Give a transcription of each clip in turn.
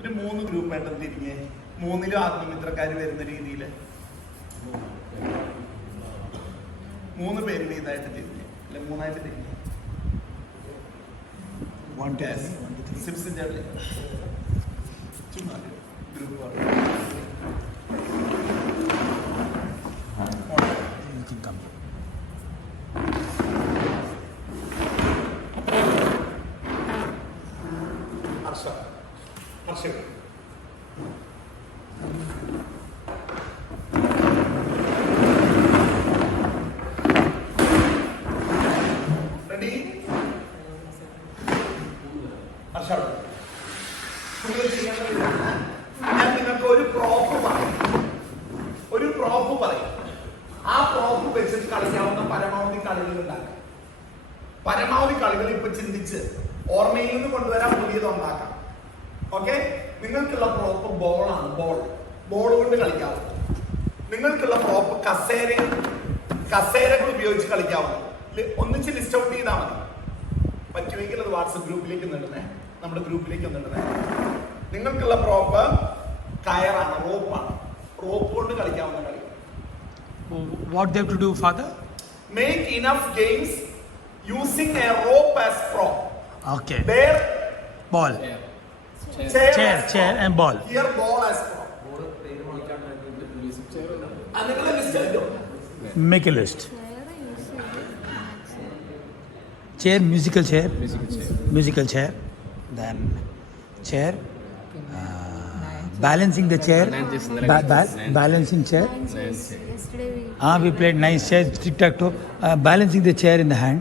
ഒരു 3 ഗ്രൂപ്പായിട്ട് തിരിഞ്ഞ് 3ലും ആത്മമിത്രക്കാർ വരുന്ന രീതിയിൽ 3 പേര് ഇതായിട്ട് തിരിഞ്ഞ് അല്ലെ 3ആയിട്ട് തിരിഞ്ഞ് സിപ്സിന്റെ ഗ്രൂപ്പ് ഞാൻ നിങ്ങൾക്ക് ഒരു പ്രോപ്പ് പറയും. ആ പ്രോപ്പ് വെച്ചിട്ട് കളിക്കാവുന്ന പരമാവധി കളികൾ ഉണ്ടാക്കാം. പരമാവധി കളികൾ ഇപ്പൊ ചിന്തിച്ച് ഓർമ്മയിൽ നിന്ന് കൊണ്ടുവരാൻ പുതിയത് ഉണ്ടാക്കാം. ഓക്കെ, നിങ്ങൾക്കുള്ള പ്രോപ്പ് ബോളാണ്. ബോൾ കൊണ്ട് കളിക്കാവും. നിങ്ങൾക്കുള്ള പ്രോപ്പ് കസേരകൾ ഉപയോഗിച്ച് കളിക്കാവും. ഒന്നിച്ച് ലിസ്റ്റ് ഔട്ട് ചെയ്താൽ മതി. പറ്റുമെങ്കിൽ അത് വാട്സപ്പ് ഗ്രൂപ്പിലേക്ക് ഇടണേ, നമ്മുടെ ഗ്രൂപ്പിലേക്ക് ഇടണേ. നിങ്ങൾക്കുള്ള പ്രോപ്പ് കയറാണ്, റോപ്പാണ്. റോപ്പ് കൊണ്ട് കളിക്കാവുന്ന കളി. What they have to do, father? Make enough games using a rope as prop. Okay. There, Ball. Chair and ball. Here, ball as prop. Make a list. Chair, musical chair. Then chair. Balancing the chair. Balancing chair. We played nice chair, tic-tac-toe. Balancing the chair in the hand.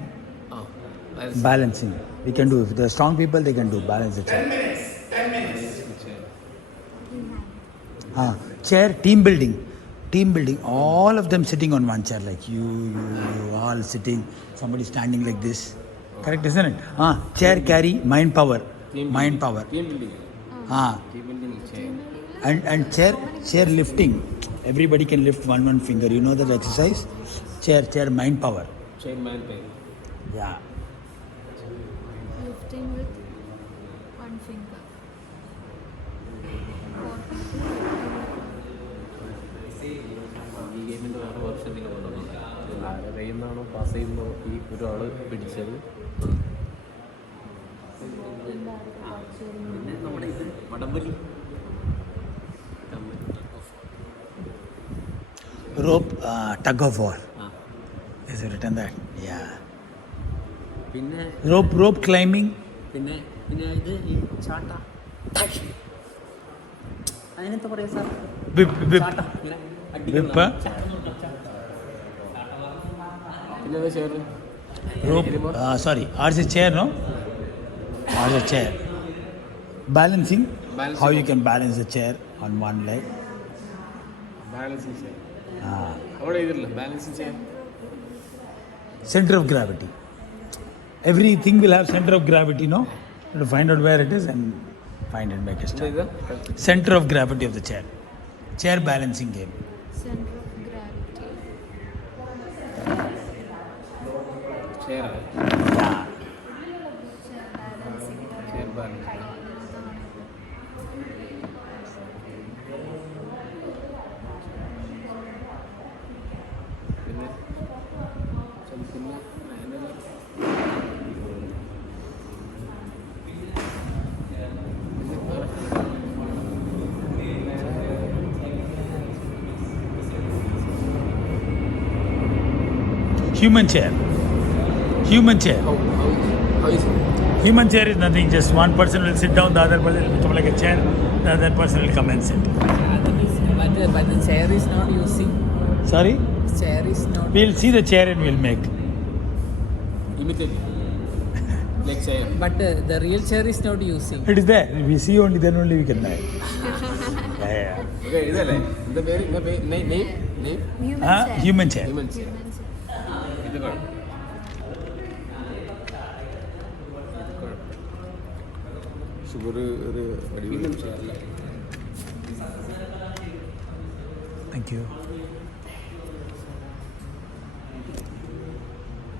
Balancing. We can do. If the strong people, they can do. Balance the chair. 10 minutes. Chair, team building. All of them sitting on one chair, like you all sitting. Somebody standing like this. Correct, isn't it? Chair carry mind power. Team building. Team building chair. And chair lifting. Everybody can lift one finger. You know that exercise? Chair mind power. Chair mind power. Yeah. Lifting with one finger. ഈ ഗെയിമിൻ്റെ വേറെ വർഷത്തിൽ ആരെയുന്നാണോ pass ചെയ്യുന്നോ ഈ ഒരാൾ പിടിച്ചത്. പിന്നെ നമ്മുടെ ഇത് വടംവലി. Rope tug of war. Is it written that? Yeah. പിന്നെ rope climbing. പിന്നെ ഇത് ഈ ചാട്ട. അതിനെന്താ പറയാ സാർ? Whip. പിന്നെ chair. Rope. Sorry. Ours is chair, no? Ours is chair. Balancing. How you can balance the chair on one leg. Balancing chair. അവിടെ ഇതില്ല balancing chair. Center of gravity. Everything will have center of gravity, no? You have to find out where it is and find it, make a start. Center of gravity of the chair. Chair balancing game. Center of gravity. Chair. Yeah. Chair balancing. Human chair. How is it? Human chair is nothing, just one person will sit down, the other person will become like a chair, the other person will come and sit. But the chair is not using. Sorry? Chair is not. We'll see the chair and we'll make. Imitate. Like chair. But the real chair is not using. It is there. We see only, then only we can buy. Yeah. Okay, ഇതല്ലേ എന്താ പേര്? Name? Human chair. Human chair. ഇത് കാണും. Sugar ഒരു Thank you.